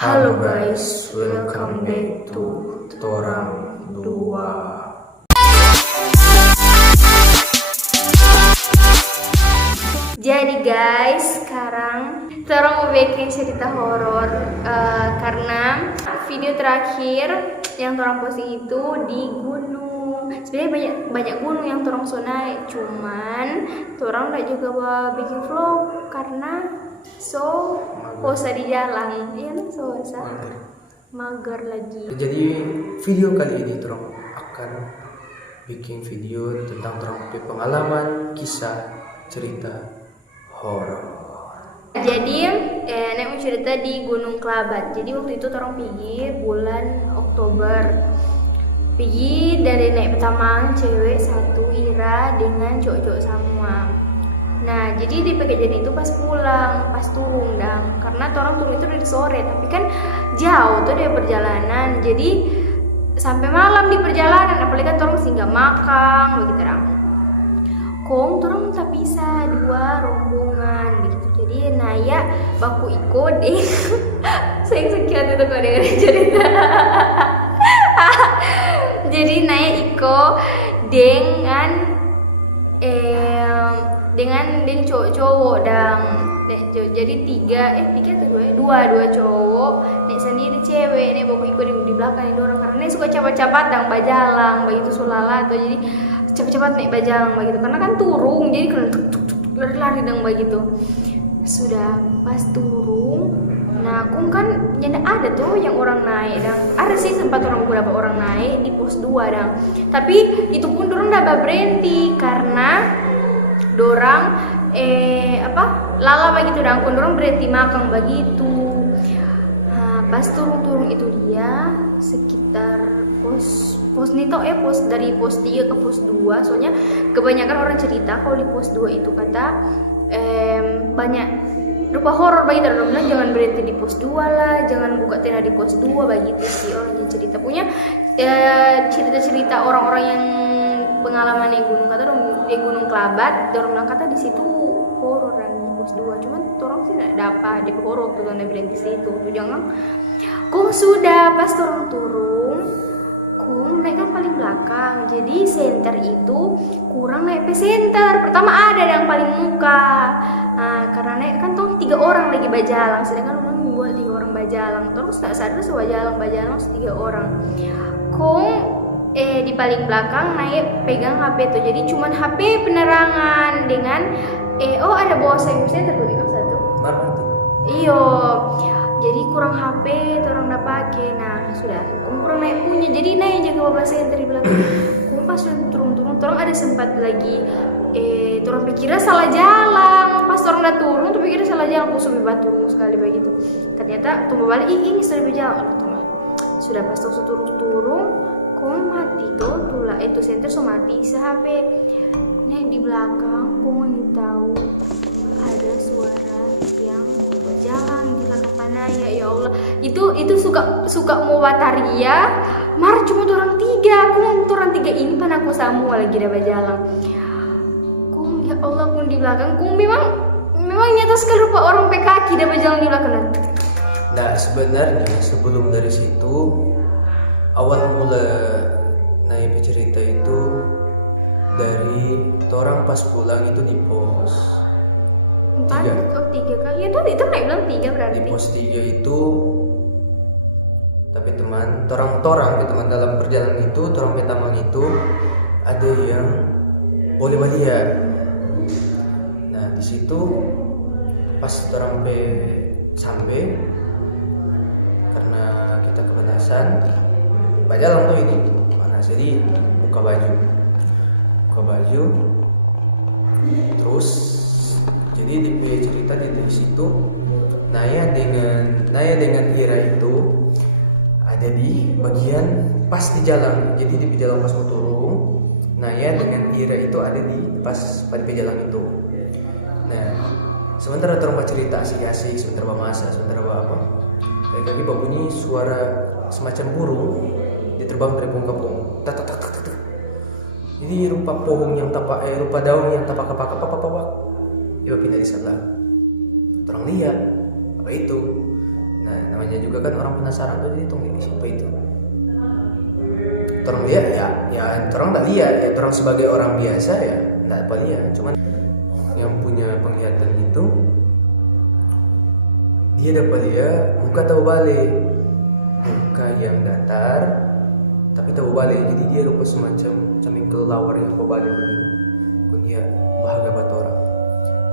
Halo guys, welcome back to Torang Dua. Jadi guys, sekarang Torang mau bikin cerita horor karena video terakhir yang Torang posting itu di gunung. Sebenarnya banyak gunung yang Torang so naik, cuman Torang udah juga bikin vlog karena bosan di jalan, iya so mager lagi. Jadi video kali ini Torang akan bikin video tentang Torang pengalaman, kisah, cerita horor. Jadi Nek mau cerita di Gunung Kelabat. Jadi waktu itu Torang pergi bulan Oktober. Pergi dari naik pertama cewek satu Ira dengan cowok-cowok semua. Nah, jadi di kejadian itu pas pulang, pas turun dang. Karena Torang turun itu dari sore, tapi kan jauh tuh dari perjalanan. Jadi sampai malam di perjalanan, apalagi kan Torang singgah makan begitu dang. Torang tak bisa dua rombongan begitu. Jadi Naya baku iko deh. Sayang sekian itu kok dengerin cerita. Jadi Naya iko dengan cowok-cowok dan jadi tiga atau dua cowok, nek sendiri cewek, nek bawa ikut di belakang ini orang karena nek suka capat-capat dan bajalang begitu sulala atau jadi cepat-cepat nek bajalang begitu karena kan turun jadi kena lari-lari dan begitu. Sudah pas turun, nah aku kan nyanda ada tuh yang orang naik dan ada sih sempat orang beberapa orang naik di pos 2 dan tapi itu pun dorang udah berhenti karena dorang lala begitu dan dorang berhenti makan begitu. Nah, pas turun itu dia sekitar pos nito pos dari pos 3 ke pos 2 soalnya kebanyakan orang cerita kalau di pos 2 itu kata banyak rupa horor begitu. Orang bilang jangan berhenti di pos 2 lah, jangan buka tenda di pos 2 begitu sih orang yang cerita punya cerita-cerita orang-orang yang pengalaman di gunung kata di Gunung Kelabat, orang bilang kata di situ horor dan di pos 2. Cuman orang sih tidak dapat di horor tuh karena berhenti situ. Tuh jangan. Sudah pas orang turun, naik kan paling belakang. Jadi center itu kurang naik ke center. Pertama ada yang paling muka. Nah, karena naik kan tuh 3 orang lagi bajalang, sedangkan orang buat 3 orang bajalang. Terus tak sadar bajalang 3 orang. Di paling belakang naik pegang HP tuh. Jadi cuman HP penerangan dengan ada bawa center tuh itu satu. Mana tuh? Iyo. Jadi kurang HP orang udah pakai. Nah, sudah. Kurang naik punya. Jadi naik jaga bawa center di belakang. Pas turun orang ada sempat lagi orang pikirnya salah jalan. Pas orang udah turun tuh pikirnya salah jalan. Sudah batu sekali begitu. Ternyata tunggu balik ini sudah berjalan. Sudah pas turun mati tuh itu center so mati HP. Nih di belakang ingin tahu ada suara yang berjalan di belakang Panaya. Ya Allah, itu suka mau bataria marah cuma orang 3. Orang 3 ini pan aku semua lagi ada berjalan. Ya Allah, di belakang memang nyata sekali rupa orang kaki ada berjalan di belakang. Nah sebenarnya sebelum dari situ awal mula naik cerita itu dari orang pas pulang itu di pos 3. 3 kali itu naik bilang 3 berarti. Di pos 3 itu tapi teman dalam perjalanan itu teman itu ada yang boleh balik. Nah di situ pas orang sampai karena kita kepanasan bajalang tuh ini panas jadi buka baju terus jadi di cerita di situ Naya dengan Ira itu ada di bagian pas di jalan. Jadi di jalan pas mau turun Naya dengan Ira itu ada di pas pada jalan itu. Nah sementara orang cerita asik-asik, sementara memasak, sementara apa kayak bunyi suara semacam burung diterbang dari pohon ke pohon. Jadi rupa pohon yang rupa daun yang tapak. Dia pindah di sebelah. Orang lihat apa itu. Nah namanya juga juga kan orang penasaran tuh, jadi tong lihat siapa itu. Orang lihat ya orang tak lihat ya, orang sebagai orang biasa ya nggak apa lihat, cuman yang punya penglihatan itu dia dapat lihat muka tahu balik, muka yang datar tapi tahu balik, jadi dia rupa semacam kelelawar yang tahu balik begini, pun dia bahagia buat orang.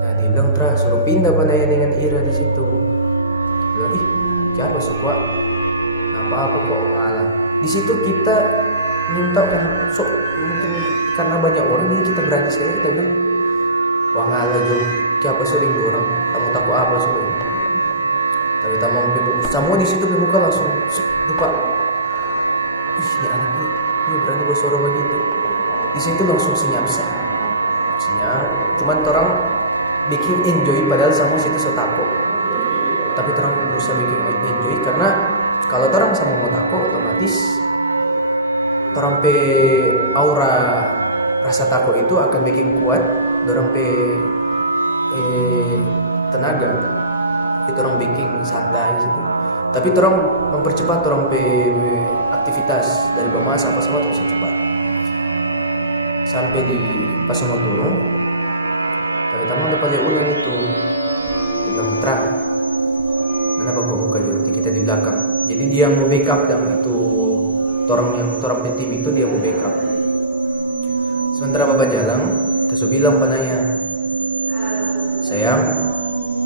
Nah dia bilang suruh pindah panaya dengan Ira di situ. Bilang siapa suka apa kok ngalah. Di situ kita minta kan mungkin karena banyak orang ini kita berani sekali, kita bilang wah ngalah jom siapa sering orang kamu takut apa semua. Tapi kita mau semua di situ muka langsung lupa. Ya anak ini berani bersuara begitu. Di situ langsung senyap. Cuman orang bikin enjoy padahal sama situ so takut. Tapi orang berusaha bikin enjoy karena kalau orang sama mau takut otomatis orang pe aura rasa takut itu akan bikin kuat, orang pe tenaga itu orang bikin santai gitu. Tapi orang mempercepat orang pe aktivitas dari bawah apa semua terus cepat sampai di pas mau turun. Tapi tamu dapat lihat ulang itu bilang terang mana bapak muka jadi kita di belakang, jadi dia mau backup dan itu orang tim itu dia mau backup. Sementara bapak jalan terus bilang pananya sayang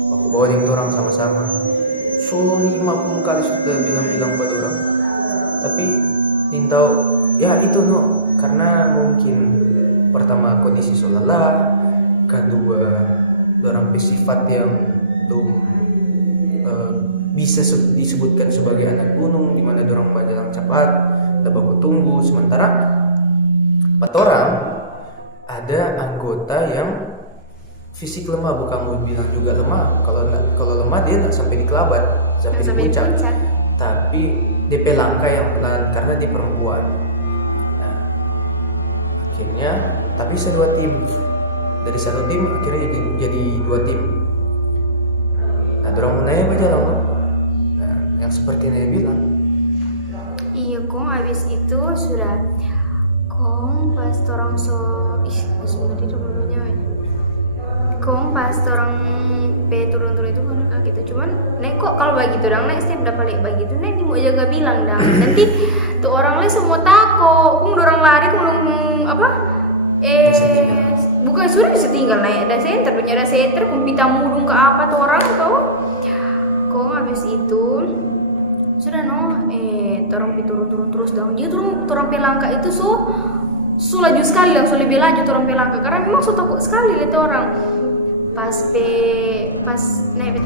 aku bawa dengan orang sama-sama. So 50 kali sudah bilang pada orang, tapi nintau ya itu karena mungkin pertama kondisi so lelah, kedua orang bersifat yang belum bisa disebutkan sebagai anak gunung di mana orang berjalan cepat, tak baku tunggu. Sementara 4 orang ada anggota yang fisik lemah, bukan mau bilang juga lemah. Kalau lemah dia tak sampai di kelabat, sampai di puncak. Tapi DP langkah yang pelan karena dia perempuan. Nah, akhirnya tapi bisa 2 tim. Dari 1 tim akhirnya jadi 2 tim. Nah, dorong nanya apa jalan? Nah, yang seperti Naya bilang. Iya, kong abis itu sudah kong pas orang sudah itu belumnya. Kong pas orang turun itu kan gitu. Cuman naik kok kalau begitu dong, naik setiap dapat balik begitu, naik mau jaga bilang dah. Nanti tuh orang lain semua takut, kong dorang lari kong apa? Bukan sudah bisa tinggal naik ada center kumpita mudung ke apa tuh orang tuh. Kok habis itu sudah torong turun terus dong. Jadi torong pelangka itu so laju sekali langsung lebih laju torong pelangka karena memang so takut sekali lihat orang. Pas naik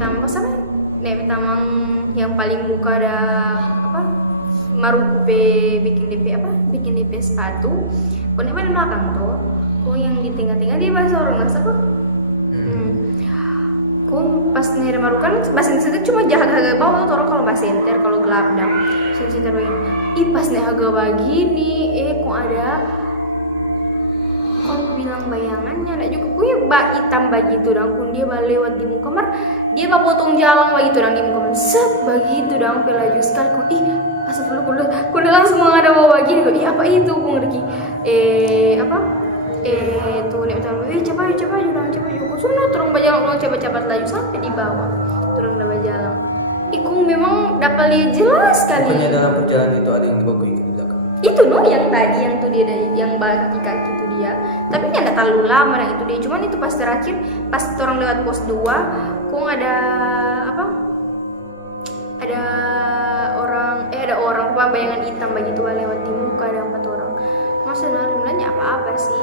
petamang yang paling muka ada apa? Maruku bikin DP sepatu. Pokoknya di belakang tuh, kok yang di tengah-tengah dia bahasa orang nggak apa? Kok pas naik marukan bahasa Indonesia cuma jaga bawah tuh orang kalau bahasa center kalau gelap dah. Center begini. Pas naik agak begini, kok ada kalau bilang bayangannya ada juga hitam begitu dong, kun dia lewat di muka mar dia potong jalan begitu dong di muka begitu dong pelaju sekali kok asal dulu kuda langsung ada bawa gini kok apa itu kung lagi tuh nek coba juga suno turun berjalan cepat laju sampai di bawah turun udah berjalan ikung memang dapat lihat jelas sekali. Pokoknya dalam perjalanan itu ada yang dibakui di belakang. Itu yang tadi yang tuh dia yang kaki itu dia. Tapi nggak terlalu lama itu dia. Cuman itu pas terakhir pas orang lewat pos 2, kok ada apa? Ada orang bayangan hitam begitu lewat di muka ada 4 orang. Maksudnya nanya apa sih?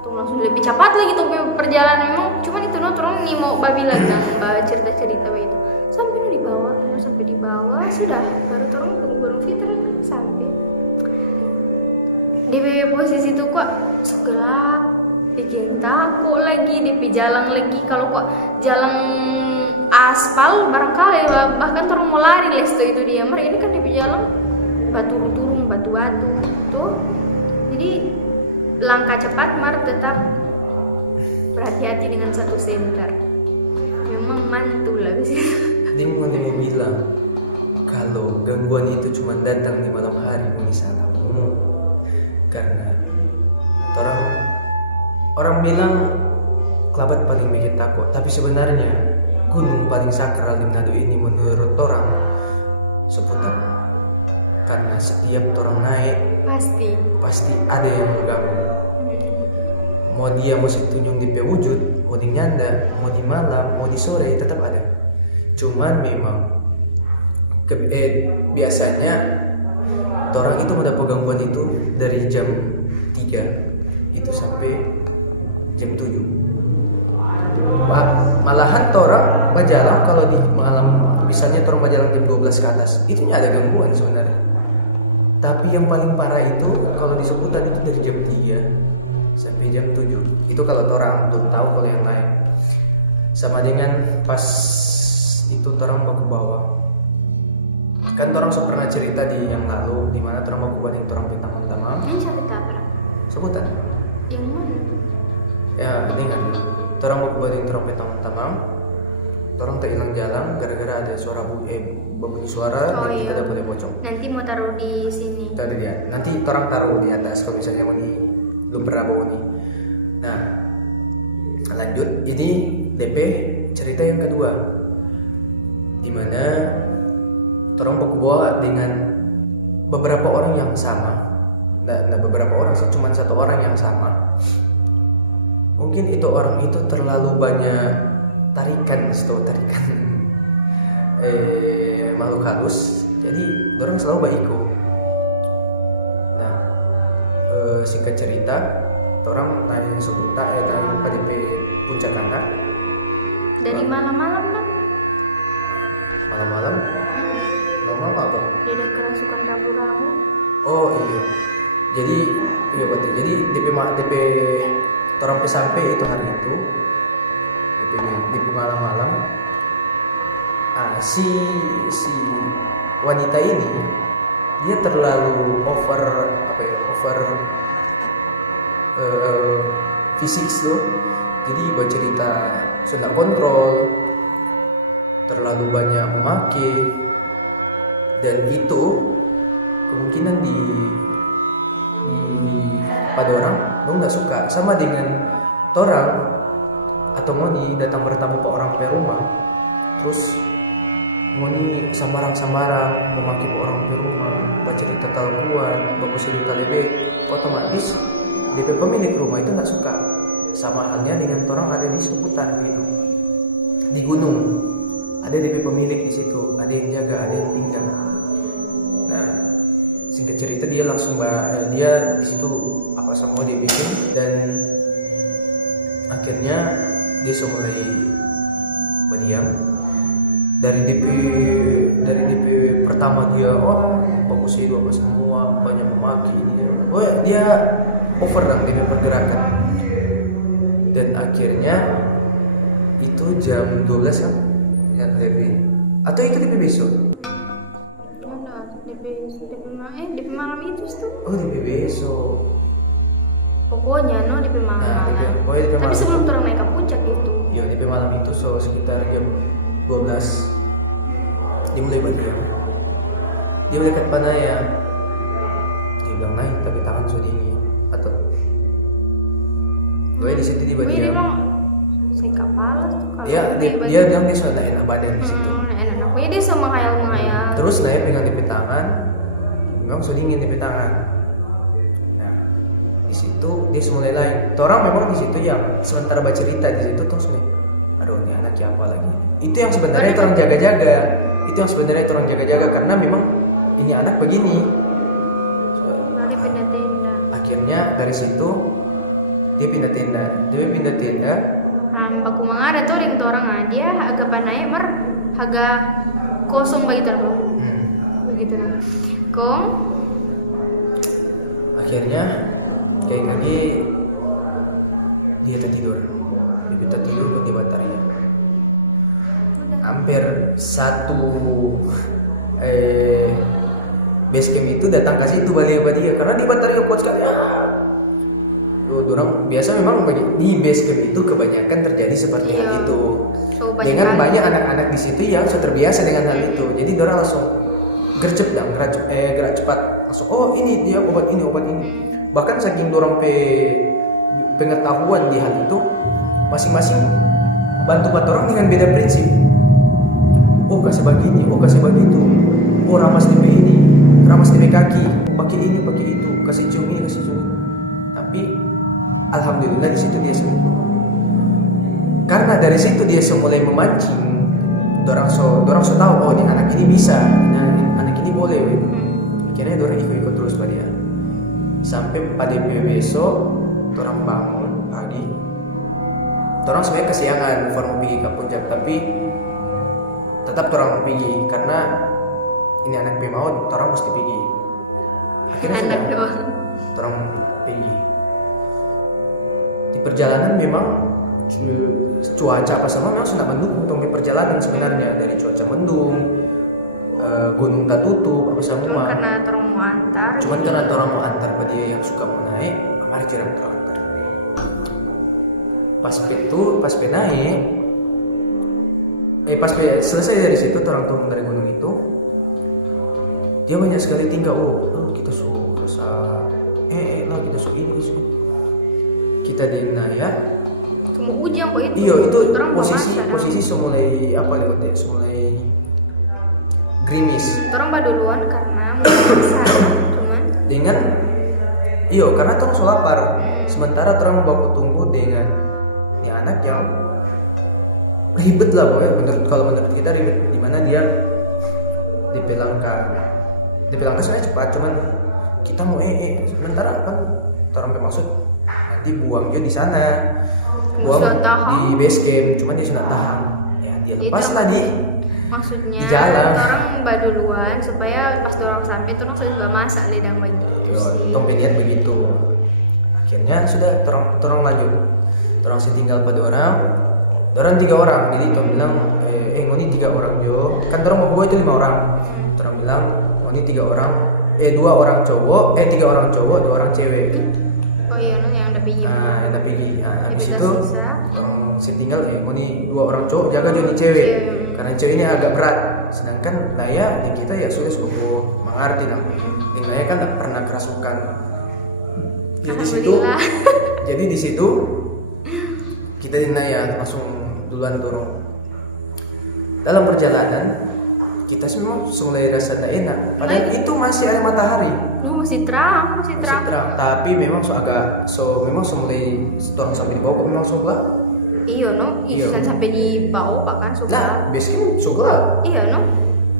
Tuh langsung lebih cepat lagi tuh perjalanan memang. Cuman itu orang nih mau babilan cerita-cerita begitu. Sampai di bawah sudah baru tunggu bareng Fitra sampai di posisi itu kok gelap bikin takut lagi di jalan lagi kalau kok jalan aspal barangkali bahkan orang mau lari lesto itu dia ini kan di jalan batu-turung batu-batu tuh jadi langkah cepat tetap berhati-hati dengan satu center memang mantul lah bisa. Dia mau bilang kalau gangguan itu cuma datang di malam hari misalnya karena orang bilang kelabat paling bikin takut, tapi sebenarnya gunung paling sakral di Manado ini menurut orang Seputan, karena setiap orang naik pasti ada yang mengganggu. Mau dia musik tunjung di wujud, mau di nyanda, mau di malam, mau di sore, tetap ada. Cuman memang biasanya orang itu mendapat gangguan itu dari jam 3 itu sampai jam 7. Malahan orang berjalan kalau di malam, misalnya orang berjalan jam 12 ke atas, itu ada gangguan sebenarnya. Tapi yang paling parah itu kalau di Seputan itu dari jam 3 sampai jam 7. Itu kalau orang belum tahu kalau yang lain. Sama dengan pas itu orang mau ke bawah. Kan orang pernah cerita di yang lalu di mana orang mau ke banding orang Pintamang-Tamang. Ini cerita apa? Sebutan. Yang mana? Ya, dengan orang mau ke banding orang Pintamang-Tamang. Orang tak hilang jalan gara-gara ada suara bunyi suara dan kita tidak boleh pocong. Nanti mau taruh di sini. Tadi dia. Nanti orang taruh di atas kalau misalnya mau di belum pernah bawa nih. Nah, lanjut ini DP cerita yang kedua. Di mana orang mau bawa dengan beberapa orang yang sama. Nah, beberapa orang sih, cuma satu orang yang sama. Mungkin itu orang itu terlalu banyak tarikan makhluk halus. Jadi orang selalu baiko. Nah, singkat cerita, orang naik Seputa dari KDP Puncak Anak. Dari malam-malam kan? Malam-malam apa? Dia ada kerasukan rabu-rabu. Oh iya. Jadi iya betul. Jadi DP orang sampai itu hari itu DP malam-malam. Si wanita ini dia terlalu over fisik tuh. Jadi bercerita sudah kontrol, terlalu banyak memakai, dan itu kemungkinan di pada orang lo nggak suka sama dengan orang atau mau datang bertamu ke orang per rumah terus mau sambarang memakai orang per rumah bercerita talkuan bagus cerita lebih otomatis DP pemilik rumah itu nggak suka. Sama halnya dengan orang ada di Seputan gitu, di gunung ada DP pemilik di situ, ada yang jaga, ada yang tinggal. Nah, singkat cerita dia langsung dia di situ apa semua dia bikin, dan akhirnya dia mulai berdiam. Dari DP pertama dia bagus itu apa semua banyak memaki ini, dia over DP pergerakan, dan akhirnya itu jam 12 kan yang DP atau itu DP besok. DP malam itu tuh. Oh, DP besok. Pokoknya DP malam. Tapi sebelum orang naik ke puncak itu. Iya, DP malam itu sekitar jam 12 dia mulai berdiam. Dia dekat Panaya. Dia bilang naik tapi tangan sudah dingin atau. Gue di situ dia berdiam. Saya kepala tuh kalau dia bilang dia sudah enak badan di situ. Enak. Pokoknya dia sama menghayal. Terus naik dengan DP tangan. Memang sudah dingin DP tangan. Nah, di situ dia mulai lain. Orang memang di situ yang sementara baca cerita di situ terus nih. Aduh, ini anaknya apa lagi? Itu yang sebenarnya orang jaga-jaga. Karena memang ini anak begini. Lalu pindah tenda. Akhirnya dari situ dia pindah tenda. Baku mangada tuh dengan orang dia agak panai agak kosong begitu apa? Begitu nah. Kong. Akhirnya kayak lagi dia tertidur. Dia tidur pun di baterai. Hampir satu base camp itu datang ke situ balik dia karena di baterai kuat sekali. Orang biasa memang di base camp itu kebanyakan terjadi seperti hal itu. Dengan banyak anak-anak di situ yang sudah terbiasa dengan hal itu. Jadi orang langsung gerak cepat langsung, oh ini dia obat ini. Bahkan saking dorong pengetahuan di hal itu, masing-masing bantu orang dengan beda prinsip. Oh kasih begini, oh kasih begitu, oh ramas DP ini, ramas DP kaki, pakai ini, pakai itu, kasih cium ini, kasih cium. Tapi alhamdulillah di situ dia sembuh. Karena dari situ dia mulai memancing, dorang so tahu, oh ini anak ini bisa, anak ini boleh. Akhirnya dorang ikut terus pada dia. Sampai pada besok, dorang bangun pagi. Dorang sebenarnya kesiangan, mau pergi ke puncak, tapi tetap dorang pergi karena ini anak mau, dorang mesti pergi. Akhirnya anak doang. Dorang pergi. Di perjalanan memang cuaca apa semua memang sudah mendukung untuk perjalanan sebenarnya, dari cuaca mendung, gunung tak tutup apa semua. Cuman karena orang mau antar. Karena orang mau antar pada dia yang suka mau naik, mari jarang terantar. Pas naik, pas selesai dari situ orang turun dari gunung itu, dia banyak sekali tingkah. Kita rasa kita ini kita di Naya. Cuma ujang kok itu. Iya itu orang posisi semulai apa lewat semulai gerimis. Orang duluan karena merasa cuman dengan karena orang so lapar. Sementara orang baku tunggu dengan ini anak yang ribet lah pokoknya. Kalau menurut kita ribet, dimana dia dipelangkan sebenarnya cepat, cuman kita mau sementara kan orang bermaksud nanti buang dia di sana, buang di base camp, cuman dia sudah tahan ya, dia lepas tadi maksudnya di jalan. Orang duluan supaya pas orang sampai tuh orang sudah masak ledang begitu sih. Tong lihat begitu. Akhirnya sudah orang lanjut. Orang tinggal pada orang 3 orang. Jadi tong bilang ngoni 3 orang jo. Kan orang mau itu 5 orang. Orang bilang ngoni 3 orang, 2 orang cowok, 3 orang cowok, 2 orang cewek. Oh iya, yang ada pergi. Yang ada pergi. Habis itu orang tinggal ngoni 2 orang cowok jaga jadi cewek. Karena cewek ini agak berat. Sedangkan Naya di kita ya sudah mengerti nah. Naya kan tak pernah kerasukan. Jadi di situ kita di Naya langsung duluan turun. Dalam perjalanan kita semua mulai rasa tidak enak. Padahal itu masih ada matahari. Masih terang. Tapi memang memang mulai storm sampai di bawah memang gelap. Iya kan sampai di bawah kan gelap. Nah, biasanya gelap. Iya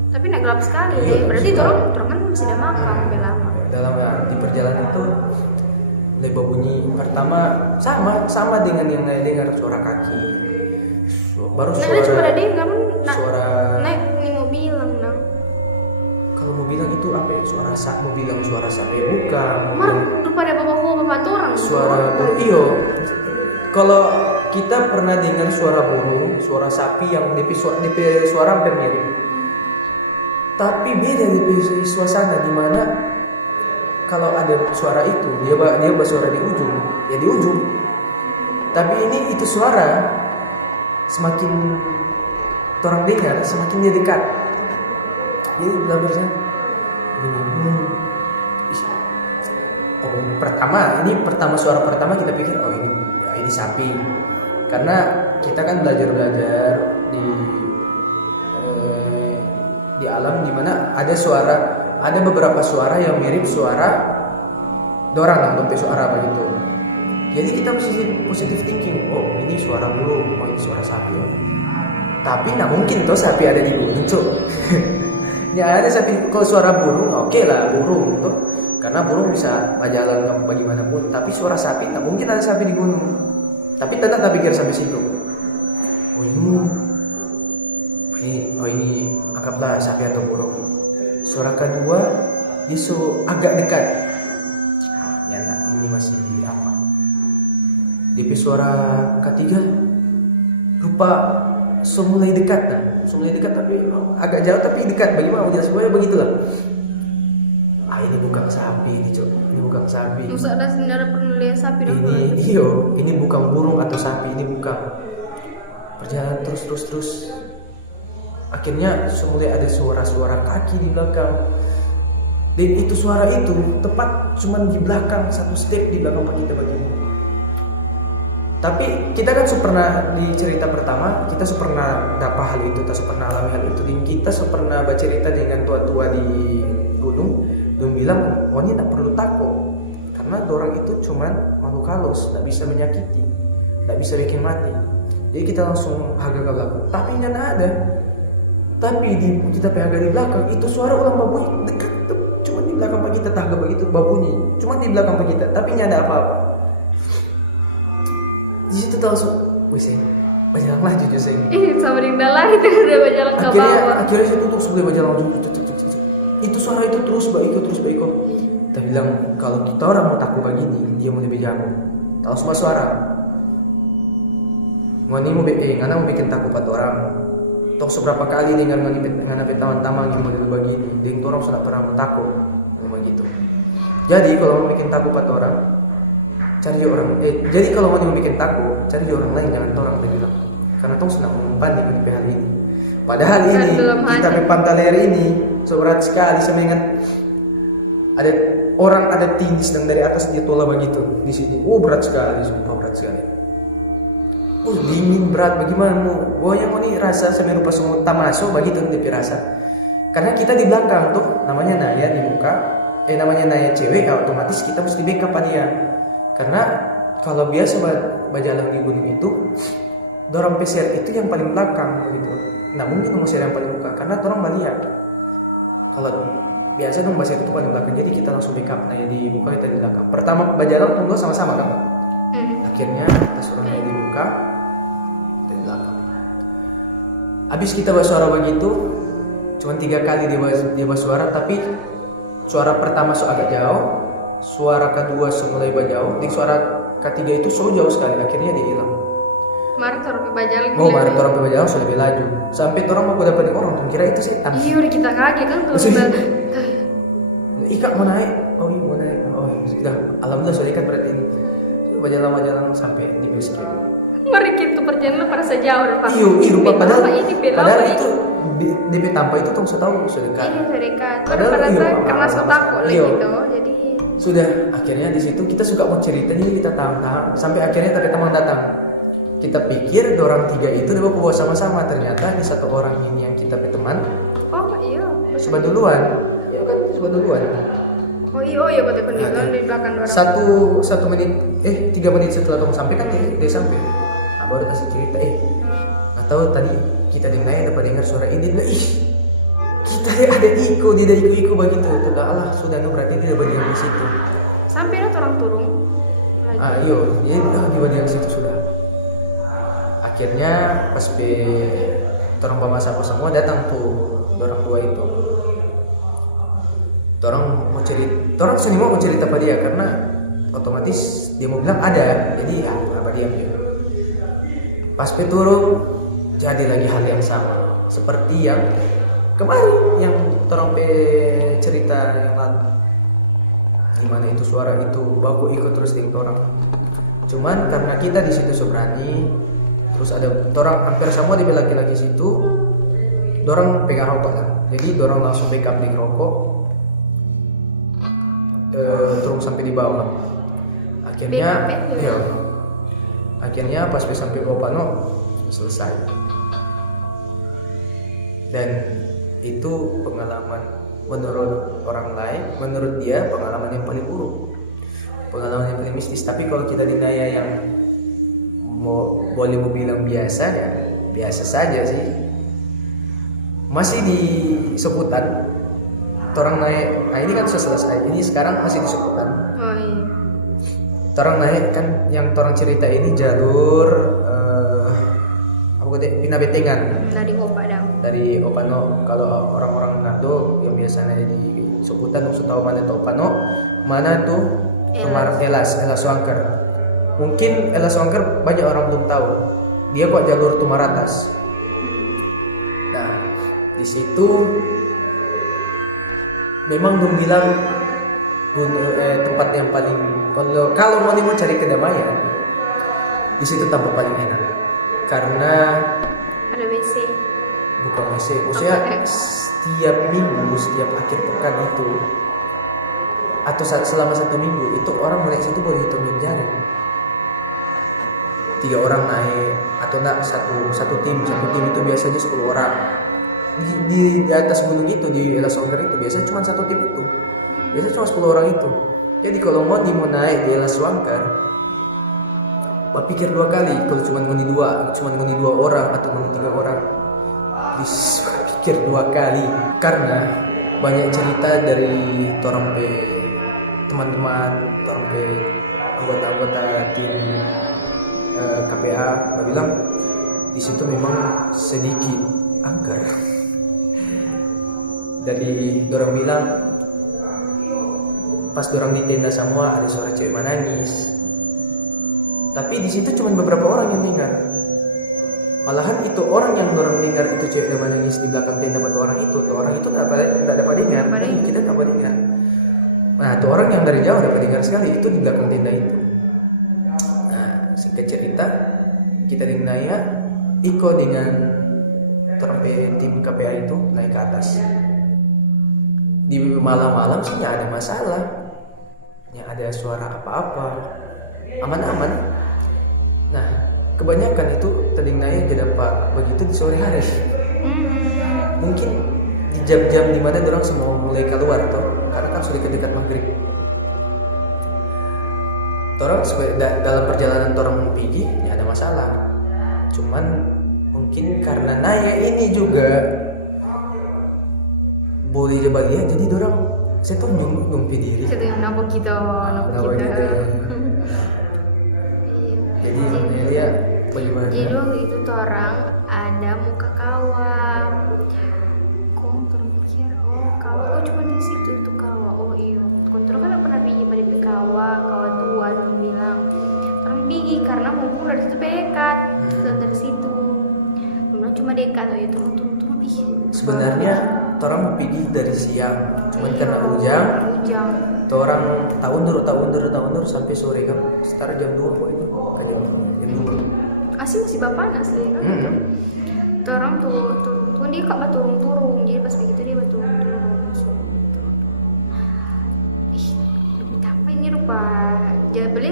tapi nak gelap sekali. Berarti orang kan masih ada makan lebih lama. Dalam di perjalanan itu lebih bunyi pertama sama dengan yang Naya dengar suara kaki. Baru suara naik ini mau bilang kalau mau bilang itu apa ya, mau bilang suara sapi bukan pada bapak orang suara kalau kita pernah dengar suara burung, suara sapi yang DP suara hampir mirip, tapi beda DP suasana di mana kalau ada suara itu dia bersuara di ujung, tapi ini itu suara semakin orang dengar semakin dia dekat. Jadi bilang bersama pertama suara pertama kita pikir ini sapi, karena kita kan belajar di alam dimana ada beberapa suara yang mirip suara dorang suara begitu. Jadi kita positive thinking, ini suara burung, ini suara sapi. Tapi nggak mungkin tuh sapi ada di gunung cuk. Ya ada sapi, kalau suara burung oke lah burung tuh, karena burung bisa berjalan bagaimanapun. Tapi suara sapi nggak mungkin ada sapi di gunung. Tapi tetap tak pikir sampai situ. Ini anggaplah sapi atau burung. Suara kedua isu agak dekat. Ya ini masih apa? DP suara ketiga rupa mulai dekat tapi agak jauh tapi dekat. Bagaimana mau jelas semuanya begitulah. Ini bukan sapi ini cok, ini bukan sapi. Masa ada sebenarnya pernah lihat sapi dong? Ini bukan burung atau sapi, ini bukan. Perjalanan terus. Akhirnya mulai ada suara-suara kaki di belakang. Dan itu suara itu tepat cuman di belakang, satu step di belakang Pak kita begini. Tapi kita kan pernah di cerita pertama, kita pernah dapat hal itu, kita pernah alami hal itu. Dan kita pernah bercerita dengan tua-tua di gunung, dan bilang, oh ini tak perlu takut. Karena orang itu cuman makhluk halus, tak bisa menyakiti, tak bisa bikin mati. Jadi kita langsung haga ke belakang. Tapi nggak ada. Tapi kita PHG di belakang, itu suara ulang babuy dekat. Cuma di belakang Pak kita tahga begitu babunyi. Cuma di belakang Pak kita, tapi nggak ada apa-apa. Di situ langsung, wih sih, berjalan laju juga sih. Sama rinda lah itu udah berjalan ke bawah. Akhirnya saya tutup sebelum berjalan laju. Itu suara itu terus baik. Kita bilang kalau kita orang mau takut begini, dia mau lebih jago. Tahu semua suara. Ngani mau bikin takut pada orang. Tok seberapa kali dengan teman-teman yang model begini, dengan orang sudah pernah mau takut, begitu. Jadi kalau mau bikin takut pada orang, cari orang. Jadi kalau mau bikin takut, cari orang lain, jangan orang bilang. Karena tong senang mengumpan di hal ini. Padahal ini kita ke Pantaler ini berat sekali, saya ingat ada orang ada tinggi sedang dari atas dia tolak begitu di sini. Berat sekali, sumpah berat sekali. Dingin berat, bagaimana mau goyang ini rasa sampai rupa semua tamaso begitu tapi rasa. Karena kita di belakang tuh namanya Naya di muka, namanya Naya cewek, otomatis kita mesti backup pada dia. Karena kalau biasa berjalan di gunung itu, dorong PCR itu yang paling belakang gitu. Nah mungkin masih yang paling muka karena dorong melihat. Kalau biasa dong bahasa itu paling belakang, jadi kita langsung backup Naya di muka, kita di belakang. Pertama berjalan tunggu sama-sama kan. Akhirnya kita suruh Naya di muka, kita di belakang. Habis kita bersuara begitu, cuma 3 kali dia bersuara, tapi suara pertama agak jauh, suara kedua mulai berjauh, di suara ketiga itu so jauh sekali, akhirnya dia hilang. Kemarin orang berjalan. Kemarin orang berjalan sudah lebih laju, sampai orang mau dapetin orang, kira itu setan. Iya udah kita kaget kan tuh. Ikat mau naik, mau naik, sudah, alhamdulillah sudah ikat berarti ini. Berjalan sampai di base camp. Ngeri gitu perjalanan pada sejauh Pak. Iya, padahal itu DP tanpa itu tuh saya tahu sudah dekat. Iya, sudah dekat. Padahal karena saya takut lagi gitu. Jadi sudah akhirnya di situ kita suka mau cerita nih, kita tahan sampai akhirnya tapi teman datang. Kita pikir orang 3 itu udah bawa sama-sama, ternyata ini satu orang ini yang kita teman. Oh iya. Sudah duluan. Ya kan, sudah duluan. Oh iya kata pendidikan di belakang orang. 1 menit 3 menit setelah kamu sampai kan dia sampai. Nah, baru kasih cerita nggak tahu tadi kita dapat dengar suara ini bilang kita ada Iko, dia ada Iko begitu. Sudah Allah, sudah berarti dia bagian di situ. Sampai ada orang turun. Iya, di bagian situ sudah. Akhirnya pas orang pemasa semua datang tuh orang tua itu. Orang mau cerita, orang sini mau cerita pada dia karena otomatis dia mau bilang ada, jadi apa dia. Pas turun jadi lagi hal yang sama seperti yang kemarin yang orang cerita yang lalu, dimana itu suara itu baku ikut terus dengan orang. Cuman karena kita di situ berani, terus ada orang hampir semua di laki-laki situ, orang pegang rokok kan, jadi orang langsung backup di rokok. Terus sampai di bawah. Akhirnya pas sampai bawah selesai. Dan itu pengalaman menurut orang lain, menurut dia pengalaman yang paling buruk, pengalaman yang paling mistis. Tapi kalau kita di Naya yang boleh bilang biasa ya, biasa saja sih. Masih di seputar. Orang naik, nah ini kan sudah selesai. Ini sekarang masih di seputar. Oh iya. Orang naik kan, yang orang cerita ini jalur Pina Betengan. Dari Opano. Kalau orang-orang Nado yang biasa naik di seputar, nggak tahu mana itu Opano, mana tuh Elas Wangker. Mungkin Elas Wangker banyak orang belum tahu. Dia kok jalur Tumaratas. Nah di situ memang dong bilang tempat yang paling kalau mau cari kedamaian di situ tempat paling enak karena ada WC. bukan WC, maksudnya setiap minggu, setiap akhir pekan itu atau selama 1 minggu itu orang naik situ boleh hitung jari. 3 orang naik atau enggak satu tim itu biasanya 10 orang. Di atas gunung itu di Ella Songker itu biasanya cuma 1 tim itu. Biasanya cuma 10 orang itu. Jadi kalau mau naik di Ella Songker, pikir 2 kali kalau cuma ngoni 2 orang atau ngoni 3 orang. Please pikir 2 kali karena banyak cerita dari teman-teman, anggota-anggota tim KPA bilang di situ memang sedikit angker. Dari dorang bilang pas dorang di tenda semua ada suara cewek menangis. Tapi di situ cuma beberapa orang yang dengar. Malahan itu orang yang dorang dengar itu cewek yang menangis di belakang tenda pada orang itu nggak dapat dengar. Kita nggak dapat dengar. Nah, itu orang yang dari jauh dapat dengar sekali itu di belakang tenda itu. Singkat cerita, kita naik Iko dengan tim KPA itu naik ke atas. Di malam-malam sih nggak ada masalah, nggak ada suara apa-apa, aman-aman. Nah, kebanyakan itu tadi naik jadi apa begitu di sore hari. Mungkin di jam-jam dimana orang semua mulai keluar toh, karena kan sudah dekat maghrib. Orang dalam perjalanan orang pergi ya ada masalah. Cuman mungkin karena naik ini juga boleh dibagian jadi orang saya tuh nyung diri. Saya tuh yang nabok kita. Jadi dia bagaimana? Jadi waktu itu orang ada muka kawah. Kok terpikir kawah cuma di situ tuh kawah. Iya. Kontrol kan pernah pergi pada kawah tua orang bilang orang pergi karena mumpung dari situ dekat dari situ memang cuma dekat itu turun sebenarnya orang mau pergi dari siang cuman karena hujan orang tahun sampai sore kan sekitar jam 2 pokoknya kan jam 2 masih panas deh kan orang turun dia kak turun jadi pas begitu dia turun ini rupa jadi beli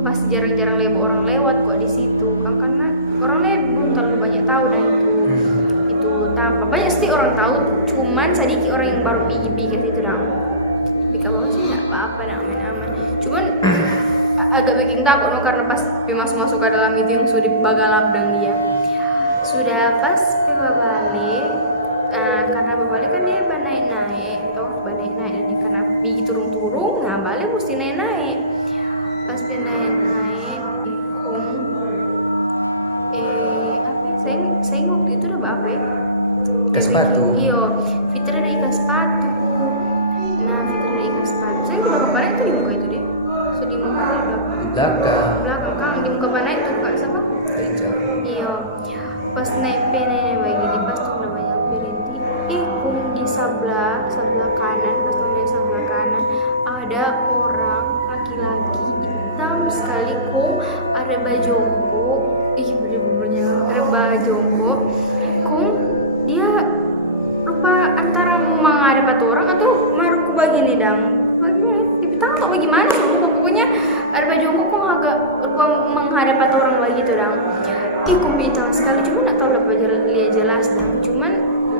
pas jarang-jarang orang lewat kok di situ kan karena orangnya belum terlalu banyak tahu dan itu tanpa banyak sih orang tahu cuman sedikit orang yang baru pergi ke situ dong tapi kalau sih nggak apa-apa aman-aman cuman agak bikin takut no karena pas masuk ke dalam itu yang sudah bagalap dan dia sudah pas balik karena balik kan dia naik ini karena pergi turun nah balik mesti naik pas naik saya waktu itu udah apa ya ke sepatu iya Fitra ada ikan sepatu saya udah kemarin itu di muka itu deh di muka di belakang kan di muka mana itu kak sama iya pas naik begini pas tuh udah banyak berhenti di sebelah kanan pas tuh di sebelah kanan ada orang laki-laki hitam sekali ada bajongko bener-bener ada bajongko dia rupa antara menghadap atau orang atau maruku begini dang bagaimana dipitang atau bagaimana pokoknya ada bajongko agak rupa menghadap atau orang lagi tuh dang hitam sekali cuman gak tau lah lihat jelas dang cuman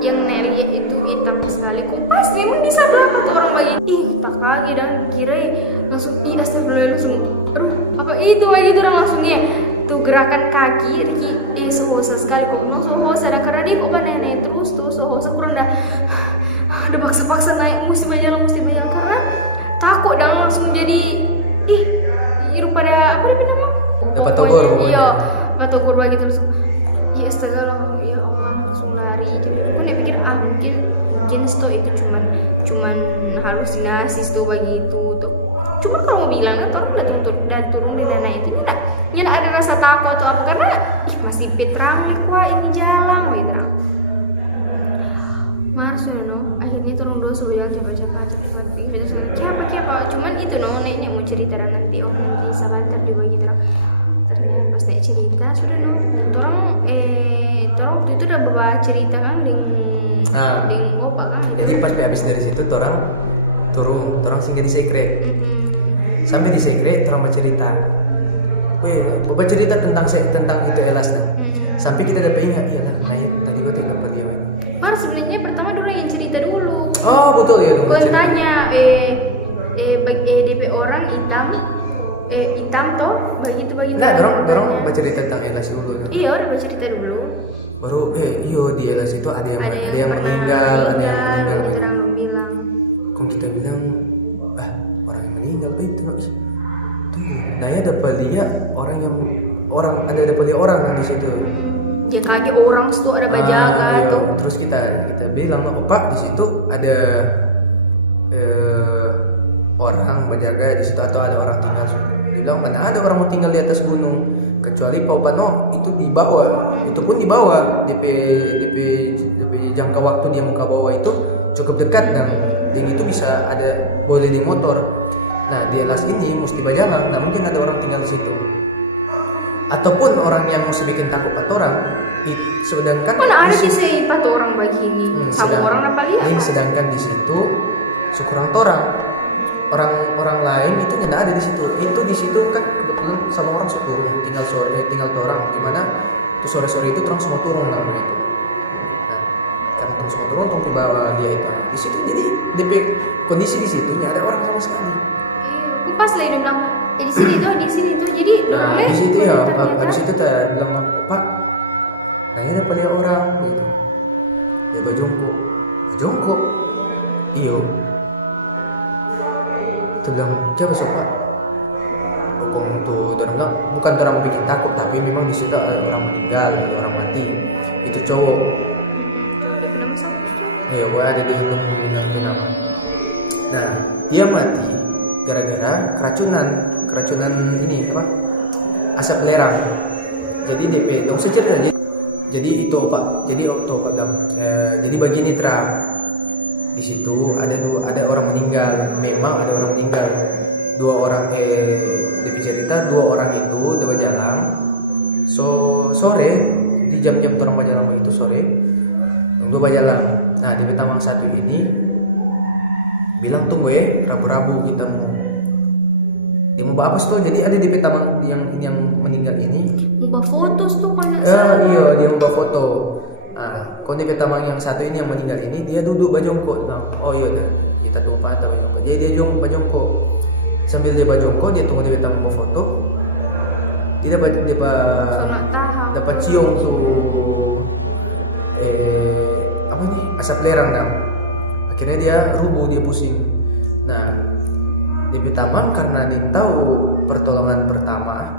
yang lihat itu hitam sekali pas memang di sebelah atau orang bagi tak kaget dan kira langsung astagfirullah langsung apa itu lagi tuh orang langsung tuh gerakan kaki Riki sehosa sekali sehosa dan karena dia kok naik terus tuh sehosa kurang dah paksa naik mesti berjalan karena takut dan langsung jadi pada apa dia nama Patogor Patogor bagi terus astaga ya Allah langsung lari jadi aku nih pikir mungkin sto itu cuman halusinasi sto bagi itu tuh cuman kalau mau bilang kan orang udah turun di dana itu nggak ada rasa takut atau apa karena masih petrang ini jalan terang Mars akhirnya turun dulu sebelum cepat itu siapa cuman itu naiknya mau cerita dan nanti nanti sabar dibagi terang ternyata pas naik cerita sudah no torang waktu itu udah bawa cerita kan ding opa kan jadi pas habis dari situ orang turun singgah di sekre. Sampai di sekre orang bercerita bawa cerita tentang itu elas dah. Sampai kita dapat ingat iyalah naik tadi gua tidak dapat dia. Mar sebenarnya pertama dulu yang cerita dulu. Oh betul ya. Gua tanya DP orang hitam toh begitu. Nah, dorong baca cerita tentang elas dulu. Ya? Iya, udah baca cerita dulu. Baru di elas itu ada yang meninggal, ada yang meninggal. Kita orang bilang. Kok kita bilang orang yang meninggal itu tunggu. Nah, ya dapat lihat ada dapat lihat orang di situ. Dia kaget orang situ ada bajaga iya. tuh. Terus kita bilang, "Pak, di situ ada orang berjaga di situ atau ada orang tinggal?" Dia bilang, "Mana ada orang mau tinggal di atas gunung, kecuali Pak Pano itu di bawah. Itu pun di bawah. DP jangka waktu dia mau ke bawah itu cukup dekat dan itu bisa boleh di motor. Nah, di alas ini mesti berjalan, nah mungkin ada orang tinggal di situ. Ataupun orang yang mesti bikin takut atau orang sedangkan mana ada kisah empat orang begini sama orang apa lihat sedangkan di situ sekurang orang lain itu tidak ada di situ. Itu di situ kan kebetulan sama orang turun tinggal orang gimana tuh sore itu orang semua turun namanya itu. Nah, karena orang semua turun di bawah dia itu di situ, jadi DP kondisi di situ nggak ada orang sama sekali. Iya, pas lah dia bilang di sini tuh jadi di situ ya habis itu kita bilang, "Pak, nah ini ada lihat orang gitu." Dia bajongko iyo. Kita bilang, "Coba sok Pak." Hukum tuh orang bilang bukan orang bikin takut, tapi memang di situ ada orang meninggal, ada orang mati. Itu cowok. Dia bilang sama Iya, gua ada di hidung bilang nama. Nah, dia mati gara-gara keracunan ini apa? Asap belerang. Jadi DP dong secerita. Jadi itu Pak. Jadi Pak dam. Jadi begini di situ ada orang meninggal. Memang ada orang meninggal. Dua orang DP cerita 2 orang itu udah berjalan. Sore di jam-jam orang berjalan itu sore. Dua berjalan. Nah, di Tamang 1 ini bilang tunggu rabu-rabu kita mau dia mau apa tuh, jadi ada di Tamang yang meninggal ini mau foto tuh kan iya dia mau foto. Nah, kalau di Tamang yang 1 ini yang meninggal ini dia duduk bajongko bilang, "Oh iya dah kita tunggu patah bajongko." Jadi dia bajongko sambil dia bajongko dia tunggu di Tamang mau foto. Dia dapat cium tuh apa nih asap lerang dah. Akhirnya dia rubuh, dia pusing. Nah, DP Tamang karena dia tahu pertolongan pertama,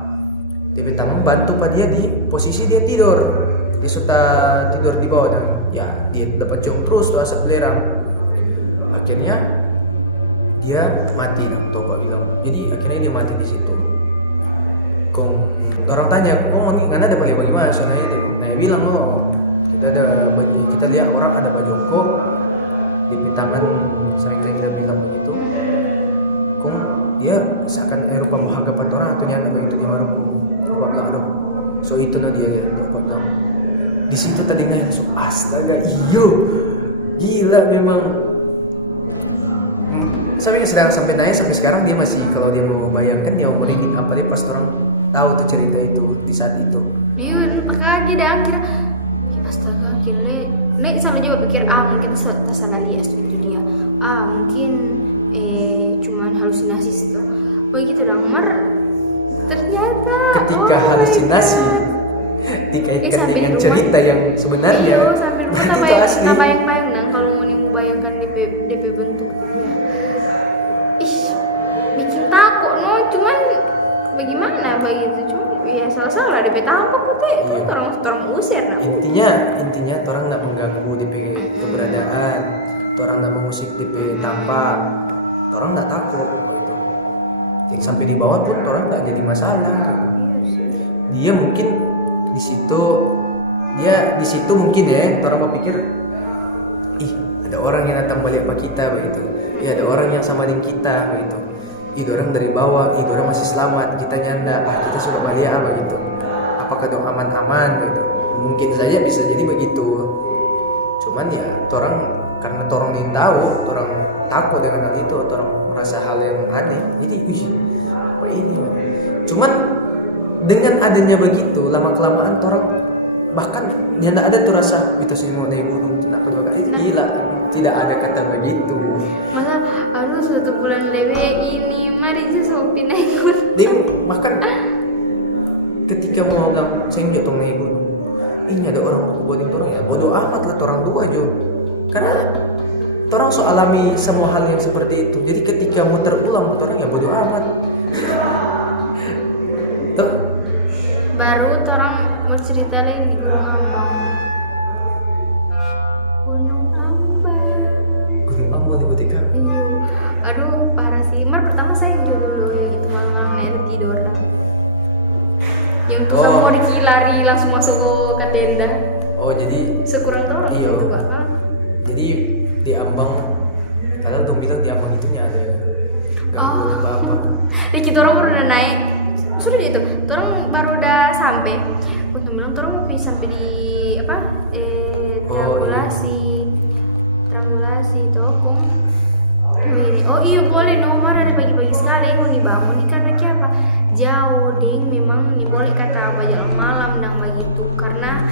DP Tamang bantu pada dia di posisi dia tidur. Dia sudah tidur di bawah dan ya dia dapat cium terus tuh asap belerang. Akhirnya dia mati dan Toba bilang. Jadi akhirnya dia mati di situ. Orang tanya, "Kok nggak ada bagaimana?" Soalnya dia bilang, kita lihat orang ada bajongko di tangan, sering kita bilang begitu. Dia seakan Eropa menghadapkan orang atau nyana begitu di Maroko. Bapak bilang, "Aduh, so itu no dia." Bapak bilang, di situ tadinya langsung astaga, iyo, gila memang. Sampai nanya sampai sekarang dia masih kalau dia mau bayangkan dia mau merinding apa dia pas orang tahu tuh cerita itu di saat itu. Iya, makanya dah akhirnya astaga, Nek sama juga pikir mungkin salah lihat itu dia. Mungkin cuman halusinasi itu. Begitu dong, ternyata ketika halusinasi dikaitkan dengan cerita yang sebenarnya. Iya, sambil kita bayang-bayang nang kalau mau bayangkan DP bentuk dia. Bikin takut cuman bagaimana begitu cuman ya salah DP tampak putih itu orang usir nah. Intinya orang nggak mengganggu DP keberadaan, orang nggak mengusik DP tampak, orang nggak takut gitu. Jadi sampai di bawah pun orang nggak jadi masalah gitu. Dia mungkin di situ mungkin ya orang berpikir ada orang yang datang balik ke kita begitu. Ya ada orang yang sama dengan kita begitu. orang dari bawah, orang masih selamat, kita nyanda, kita sudah balik apa gitu. Apakah dong aman-aman gitu? Mungkin saja bisa jadi begitu. Cuman ya, karena orang ingin tahu, orang takut dengan hal itu, orang merasa hal yang aneh. Jadi, apa ini? Cuman dengan adanya begitu, lama-kelamaan orang bahkan dia tidak ada tuh rasa kita semua naik gunung tidak kedua kali gila, tidak ada kata begitu. Masa aduh 1 bulan lebih ini mari sih sopi naik gunung. Dia bahkan ketika mau bilang saya nggak tahu naik gunung, ini ada orang mau bodoh orang ya bodoh amat lah orang dua jo, karena orang so alami semua hal yang seperti itu. Jadi ketika mau terulang orang ya bodoh amat. Tuh. Baru orang mau cerita lain di Gunung Ambang. Gunung Ambang di Botika. Iya. Aduh parah sih. Pertama saya dulu ya gitu malam-malam naik tidur. Yang tuh mau dikilari langsung masuk ke tenda. Oh jadi sekurang tahu orang itu Pak. Jadi di Ambang kalau dong bilang di Ambang itu ada gangguan apa-apa. Di kita orang baru udah naik. Sudah itu, orang baru udah sampai. Untuk bilang orang mau sampai di apa? Triangulasi itu kong. Oh iya boleh nomor ada pagi-pagi sekali mau dibangun nih karena apa? Jauh ding memang nih boleh kata bajal malam dan begitu karena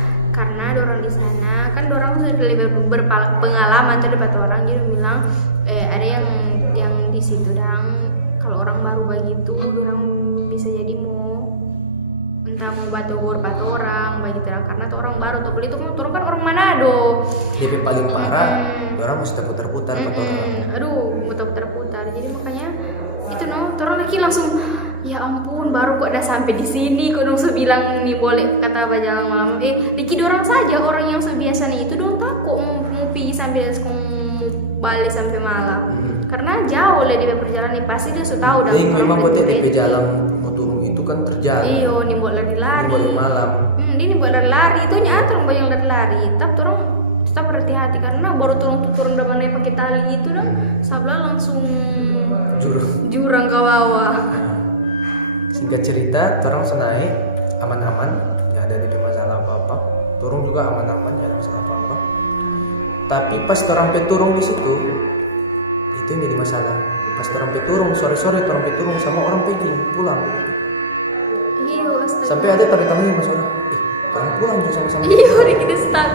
orang di sana kan orang sudah lebih berpengalaman terdapat orang jadi bilang ada yang di situ dan kalau orang baru begitu orang bisa jadi mau entah mau batur orang begitu karena tuh orang baru tuh beli itu kan orang Manado. DP paling parah orang mesti putar-putar orang. Aduh mau putar-putar jadi makanya itu orang lagi langsung ya ampun baru kok udah sampai di sini kok dong bilang nih boleh kata bajalang malam dikit orang saja orang yang biasa nih itu dong takut mau pergi sambil balik sampai malam karena jauh lah di perjalanan nih pasti dia sudah tahu dah memang buat di jalan mau turun itu kan terjal iyo nih buat lari-lari buat malam ini buat lari itu nyata orang banyak lari tapi orang tetap berhati-hati karena baru turun depan naik pakai tali itu dah sabla langsung jurang ke bawah. Singkat cerita, orang naik aman-aman, nggak ada masalah apa-apa. Turun juga aman-aman, nggak ada masalah apa-apa. Tapi pas orang turun di situ, itu yang jadi masalah. Pas orang turun, sore-sore orang turun sama orang pergi pulang. Iya, sampai ada tamu-tamu yang masuk orang pulang juga sama-sama. Iya, udah kita stuck.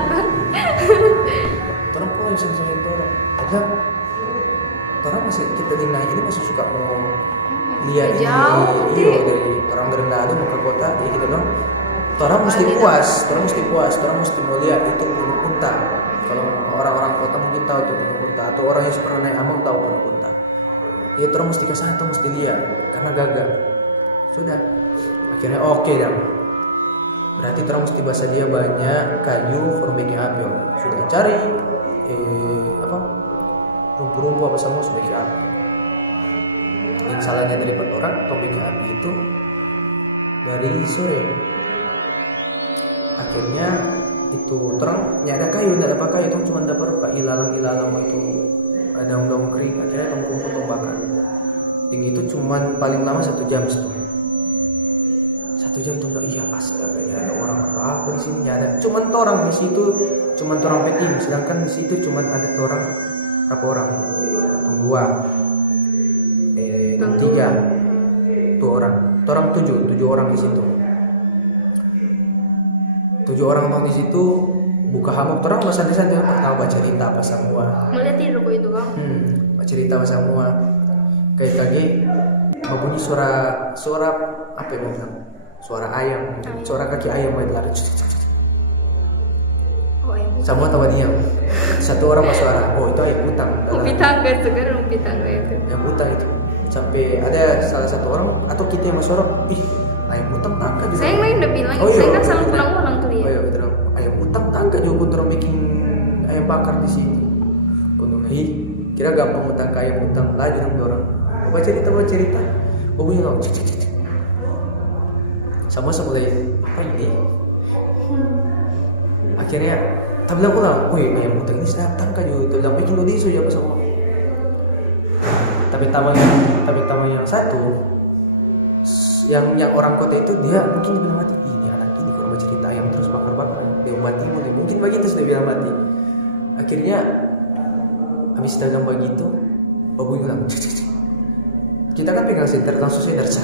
Orang pulang sama-sama itu orang. Ada orang masih kita di naik ini masih suka mau lihat ini, dari orang Grenada mau ke kota, jadi kita bilang, orang mesti puas, orang mesti mau lihat itu Gunung Kunta. Kalau orang-orang kota mungkin tahu itu Gunung Kunta, atau orang yang pernah naik Ambang tahu Gunung Kunta. Ya orang mesti ke sana, mesti lihat, karena gagal. Sudah, akhirnya oke dah. Berarti orang mesti bahasa dia banyak kayu, bikin api. Sudah cari rumput-rumput apa semua sebagai api. Yang salahnya daripada orang topik api itu dari sore akhirnya itu terang nggak ada kayu nggak dapat kayu itu cuma dapat ilalang itu ada daun kering akhirnya orang kumpul bakar tinggi itu cuma paling lama 1 jam tuh 1 jam tuh iya astaga ada orang apa di sini nggak ada cuma orang di situ cuma orang peting sedangkan di situ cuma ada orang berapa orang 3 orang 7 orang di situ 7 orang di situ buka hamok orang santai-santai pertama baca cerita apa semua ngeliat tidur kok itu bang baca cerita apa semua kayak berbunyi suara apa ya bang suara ayam suara kaki ayam main lari semua tahu diam satu orang bersuara itu ayam utang upi tangga sekarang upi tangga itu ayam utang itu sampai ada salah satu orang atau kita yang bersuara ayam utang tangga juga saya yang lain udah bilang saya kan selalu pulang tuh ya betul ayam utang tangga juga pun orang bikin ayam bakar di sini pun kira gampang utang ke ayam utang lagi orang bapak cerita bunyi lo sama mulai apa ini akhirnya tak bilang ulang ayam utang ini sedap tangka juga tak bilang bikin lo disu apa semua tak tapi tamu yang satu yang orang kota itu dia mungkin dia bilang mati, ini anak ini kalau cerita ayam terus bakar dia mati mungkin begitu sudah bilang mati. Akhirnya habis dagang begitu babu bilang kita kan pegang senter langsung saya darsa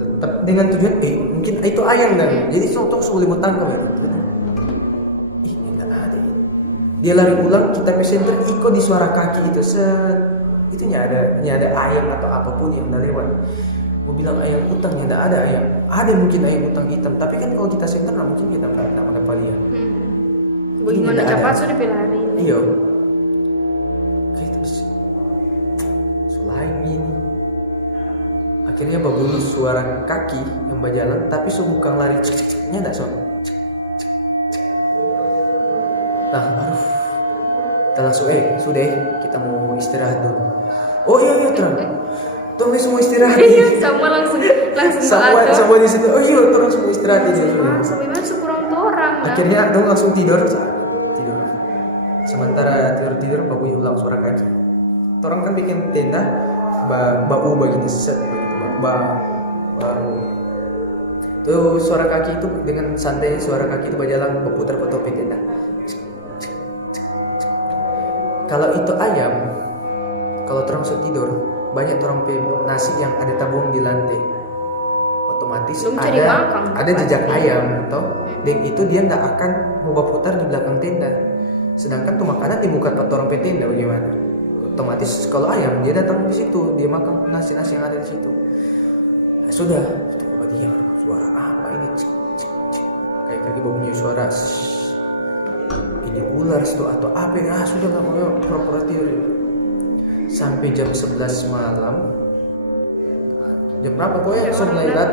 tetap dengan tujuan mungkin itu ayam dan jadi contoh boleh mau tangkap ya. Enggak ada. Dia lari ulang kita ke senter ikut di suara kaki itu itu ada ayam atau apapun yang udah lewat. Mau bilang ayam utang ya ada ayam. Ada mungkin ayam utang hitam, tapi kan kalau kita senter nah mungkin kita enggak dapat lihat. Bagaimana cepat sudah pelari. Iya. Kayak terus selain ini akhirnya berbunyi suara kaki yang berjalan tapi bukan lari nya enggak son. Nah, aduh. Kita langsung sudah kita mau istirahat dulu. Oh iya terang. Tunggu semua istirahat. Iya, sama langsung sama di situ. Oh iya, terus semua istirahat di situ. Sampai mana sekurang orang. Akhirnya dong langsung tidur. Sementara tidur babu ulang suara kaki. Orang kan bikin tenda bau begitu set baru. Tuh suara kaki itu dengan santai suara kaki itu berjalan berputar ke topi tenda. Kalau itu ayam, kalau orang sudah tidur, banyak orang nasi yang ada tabung di lantai. Otomatis ada jejak ayam, toh. Dan itu dia nggak akan mau berputar di belakang tenda. Sedangkan tuh makanan di muka orang tenda bagaimana? Otomatis kalau ayam dia datang di situ, dia makan nasi yang ada di situ. Nah, sudah, coba dia suara apa ini? Kayak kaki bunyi suara. Ini ular itu atau apa ya? Sudah nggak mau pura-pura tidur. Sampai jam 11 malam. Jam berapa kok ya? Sudah lihat.